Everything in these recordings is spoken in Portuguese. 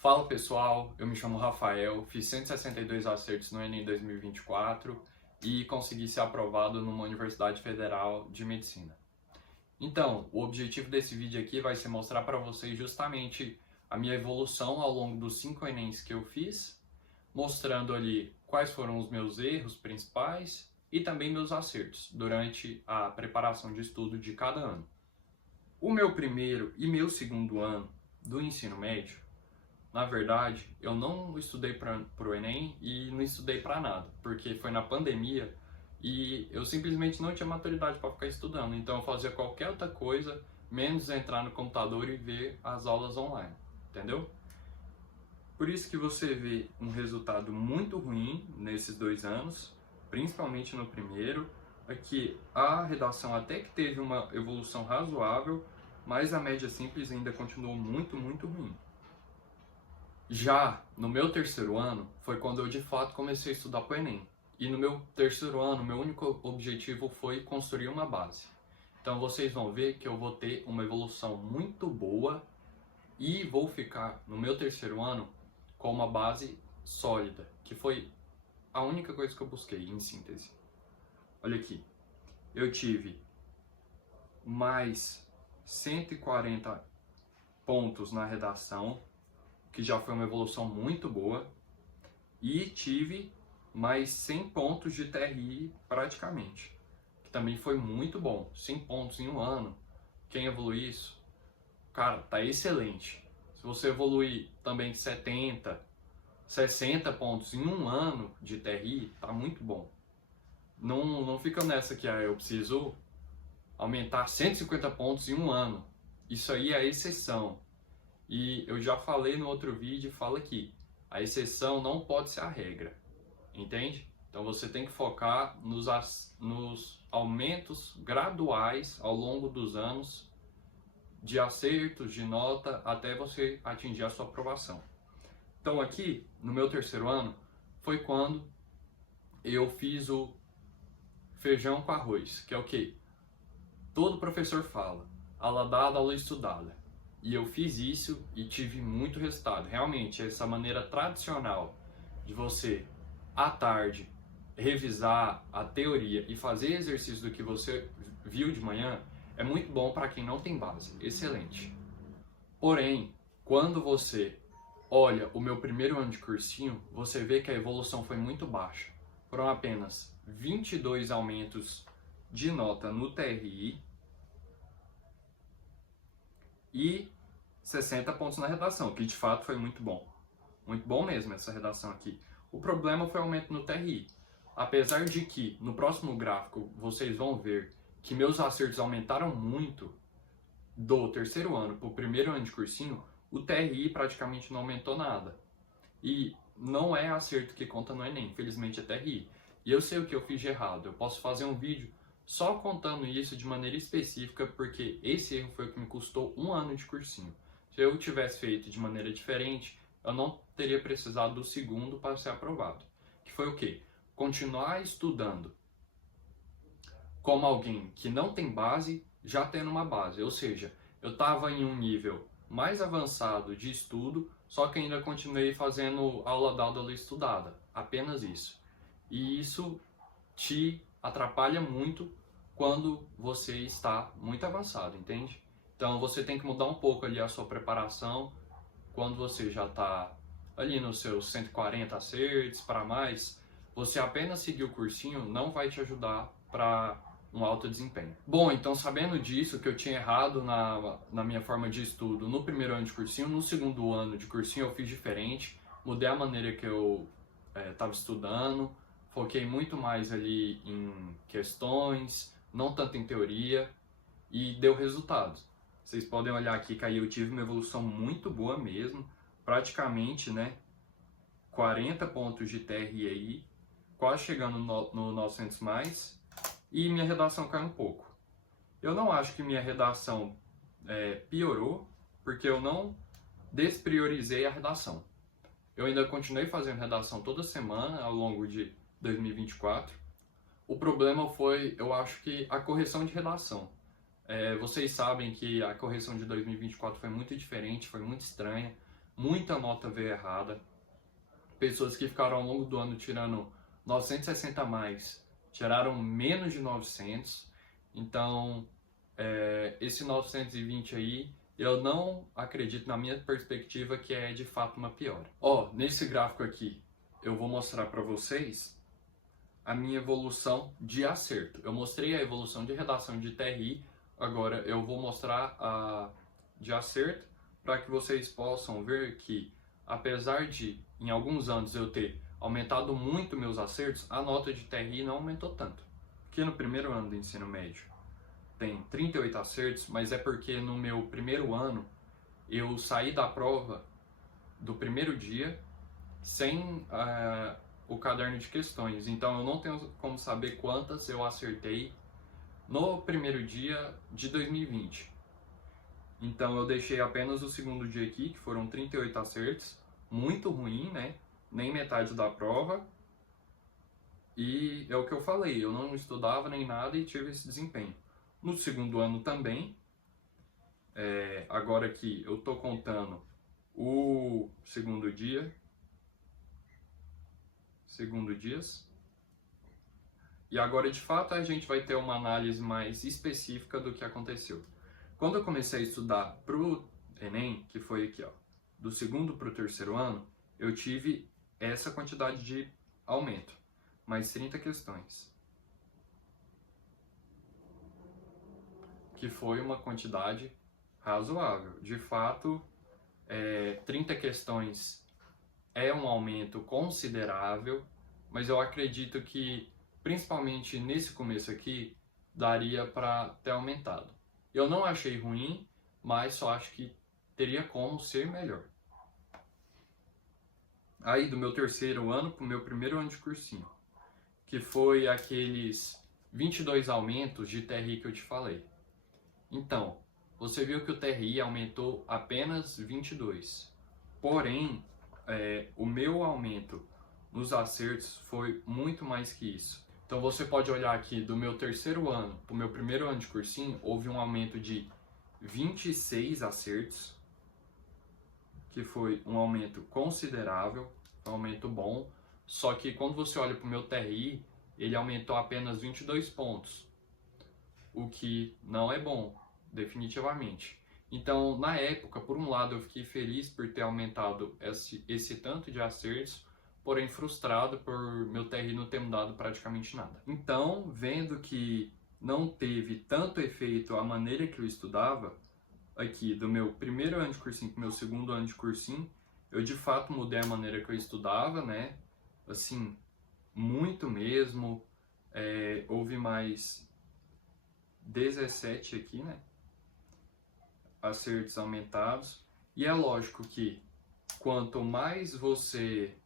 Fala pessoal, eu me chamo Rafael, fiz 162 acertos no Enem 2024 e consegui ser aprovado numa Universidade Federal de Medicina. Então, o objetivo desse vídeo aqui vai ser mostrar para vocês justamente a minha evolução ao longo dos 5 Enems que eu fiz, mostrando ali quais foram os meus erros principais e também meus acertos durante a preparação de estudo de cada ano. O meu primeiro e meu segundo ano do ensino médio, na verdade, eu não estudei para o Enem e não estudei para nada, porque foi na pandemia e eu simplesmente não tinha maturidade para ficar estudando. Então eu fazia qualquer outra coisa, menos entrar no computador e ver as aulas online, entendeu? Por isso que você vê um resultado muito ruim nesses 2 anos, principalmente no primeiro. Aqui a redação até que teve uma evolução razoável, mas a média simples ainda continuou muito ruim. Já no meu terceiro ano, foi quando eu de fato comecei a estudar para o Enem. E no meu terceiro ano, meu único objetivo foi construir uma base. Então vocês vão ver que eu vou ter uma evolução muito boa e vou ficar no meu terceiro ano com uma base sólida, que foi a única coisa que eu busquei em síntese. Olha aqui, eu tive mais 140 pontos na redação, que já foi uma evolução muito boa, e tive mais 100 pontos de TRI praticamente, que também foi muito bom. 100 pontos em um ano, quem evolui isso? Cara, tá excelente. Se você evoluir também 70, 60 pontos em um ano de TRI, tá muito bom. Não fica nessa que eu preciso aumentar 150 pontos em um ano. Isso aí é a exceção. E eu já falei no outro vídeo, falo aqui, a exceção não pode ser a regra, entende? Então você tem que focar nos aumentos graduais ao longo dos anos, de acertos, de nota, até você atingir a sua aprovação. Então aqui, no meu terceiro ano, foi quando eu fiz o feijão com arroz, que é o quê? Todo professor fala, aula dada, aula estudada. E eu fiz isso e tive muito resultado. Realmente, essa maneira tradicional de você, à tarde, revisar a teoria e fazer exercício do que você viu de manhã é muito bom para quem não tem base. Excelente. Porém, quando você olha o meu primeiro ano de cursinho, você vê que a evolução foi muito baixa. Foram apenas 22 aumentos de nota no TRI e 60 pontos na redação, que de fato foi muito bom. Muito bom mesmo essa redação aqui. O problema foi o aumento no TRI. Apesar de que no próximo gráfico vocês vão ver que meus acertos aumentaram muito do terceiro ano para o primeiro ano de cursinho, o TRI praticamente não aumentou nada. E não é acerto que conta no Enem, infelizmente é TRI. E eu sei o que eu fiz de errado. Eu posso fazer um vídeo só contando isso de maneira específica, porque esse erro foi o que me custou um ano de cursinho. Se eu tivesse feito de maneira diferente, eu não teria precisado do segundo para ser aprovado. Que foi o quê? Continuar estudando como alguém que não tem base, já tendo uma base. Ou seja, eu estava em um nível mais avançado de estudo, só que ainda continuei fazendo aula dada, aula estudada. Apenas isso. E isso te atrapalha muito quando você está muito avançado, entende? Então você tem que mudar um pouco ali a sua preparação quando você já está ali nos seus 140 acertos para mais. Você apenas seguir o cursinho não vai te ajudar para um alto desempenho. Bom, então sabendo disso, que eu tinha errado na minha forma de estudo no primeiro ano de cursinho, no segundo ano de cursinho eu fiz diferente, mudei a maneira que eu estava estudando, foquei muito mais ali em questões, não tanto em teoria, e deu resultados. Vocês podem olhar aqui que aí eu tive uma evolução muito boa mesmo, praticamente, 40 pontos de TRI aí, quase chegando no 900 mais, e minha redação caiu um pouco. Eu não acho que minha redação piorou, porque eu não despriorizei a redação. Eu ainda continuei fazendo redação toda semana ao longo de 2024. O problema foi, eu acho que a correção de redação. Vocês sabem que a correção de 2024 foi muito diferente, foi muito estranha. muita nota veio errada, pessoas que ficaram ao longo do ano tirando 960 a mais, tiraram menos de 900, então esse 920 aí, eu não acredito, na minha perspectiva, que é de fato uma piora. Nesse gráfico aqui, eu vou mostrar para vocês a minha evolução de acerto. Eu mostrei a evolução de redação de TRI, agora eu vou mostrar a de acerto para que vocês possam ver que, apesar de em alguns anos eu ter aumentado muito meus acertos, a nota de TRI não aumentou tanto. Porque no primeiro ano do ensino médio tem 38 acertos, mas é porque no meu primeiro ano eu saí da prova do primeiro dia sem o caderno de questões, então eu não tenho como saber quantas eu acertei no primeiro dia de 2020. Então eu deixei apenas o segundo dia aqui, que foram 38 acertos, muito ruim, né? Nem metade da prova. E é o que eu falei, eu não estudava nem nada e tive esse desempenho. No segundo ano também, agora que eu tô contando o segundo dias. E agora, de fato, a gente vai ter uma análise mais específica do que aconteceu. Quando eu comecei a estudar pro Enem, que foi aqui, do segundo pro terceiro ano, eu tive essa quantidade de aumento, mais 30 questões. Que foi uma quantidade razoável. De fato, 30 questões é um aumento considerável, mas eu acredito que, principalmente nesse começo aqui, daria para ter aumentado. Eu não achei ruim, mas só acho que teria como ser melhor. Aí, do meu terceiro ano para o meu primeiro ano de cursinho, que foi aqueles 22 aumentos de TRI que eu te falei. Então, você viu que o TRI aumentou apenas 22. Porém, o meu aumento nos acertos foi muito mais que isso. Então você pode olhar aqui do meu terceiro ano para o meu primeiro ano de cursinho, houve um aumento de 26 acertos, que foi um aumento considerável, um aumento bom. Só que quando você olha para o meu TRI, ele aumentou apenas 22 pontos, o que não é bom, definitivamente. Então, na época, por um lado, eu fiquei feliz por ter aumentado esse tanto de acertos, porém frustrado por meu TRI não ter mudado praticamente nada. Então, vendo que não teve tanto efeito a maneira que eu estudava, aqui do meu primeiro ano de cursinho para o meu segundo ano de cursinho, eu de fato mudei a maneira que eu estudava, né? Assim, muito mesmo. Houve mais 17 aqui, né? Acertos aumentados. E é lógico que quanto mais você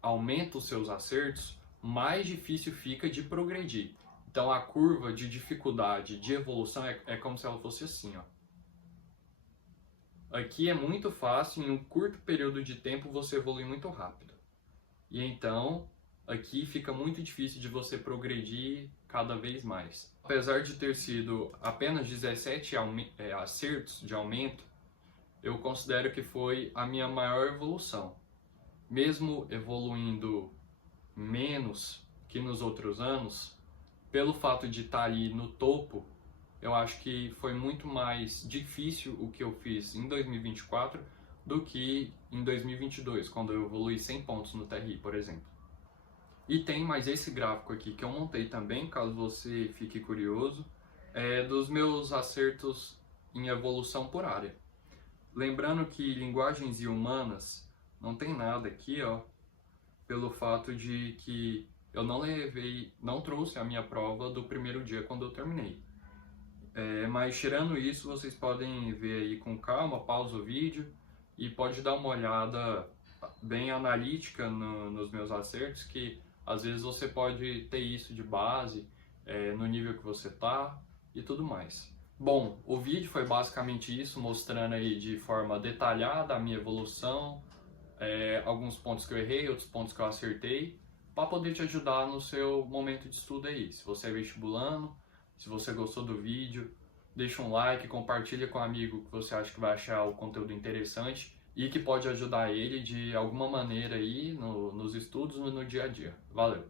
aumenta os seus acertos, mais difícil fica de progredir. Então a curva de dificuldade, de evolução é como se ela fosse assim, ó. Aqui é muito fácil, em um curto período de tempo você evolui muito rápido. E então aqui fica muito difícil de você progredir cada vez mais. Apesar de ter sido apenas 17 acertos de aumento, eu considero que foi a minha maior evolução. Mesmo evoluindo menos que nos outros anos, pelo fato de estar ali no topo, eu acho que foi muito mais difícil o que eu fiz em 2024 do que em 2022, quando eu evolui 100 pontos no TRI, por exemplo. E tem mais esse gráfico aqui que eu montei também, caso você fique curioso, dos meus acertos em evolução por área. Lembrando que linguagens e humanas não tem nada aqui, ó, pelo fato de que eu não trouxe a minha prova do primeiro dia quando eu terminei. Mas tirando isso, vocês podem ver aí com calma, pausa o vídeo e pode dar uma olhada bem analítica nos meus acertos, que às vezes você pode ter isso de base no nível que você tá e tudo mais. Bom, o vídeo foi basicamente isso, mostrando aí de forma detalhada a minha evolução, alguns pontos que eu errei, outros pontos que eu acertei, para poder te ajudar no seu momento de estudo aí. Se você é vestibulando, se você gostou do vídeo, deixa um like, compartilha com um amigo que você acha que vai achar o conteúdo interessante e que pode ajudar ele de alguma maneira aí nos estudos ou no dia a dia. Valeu!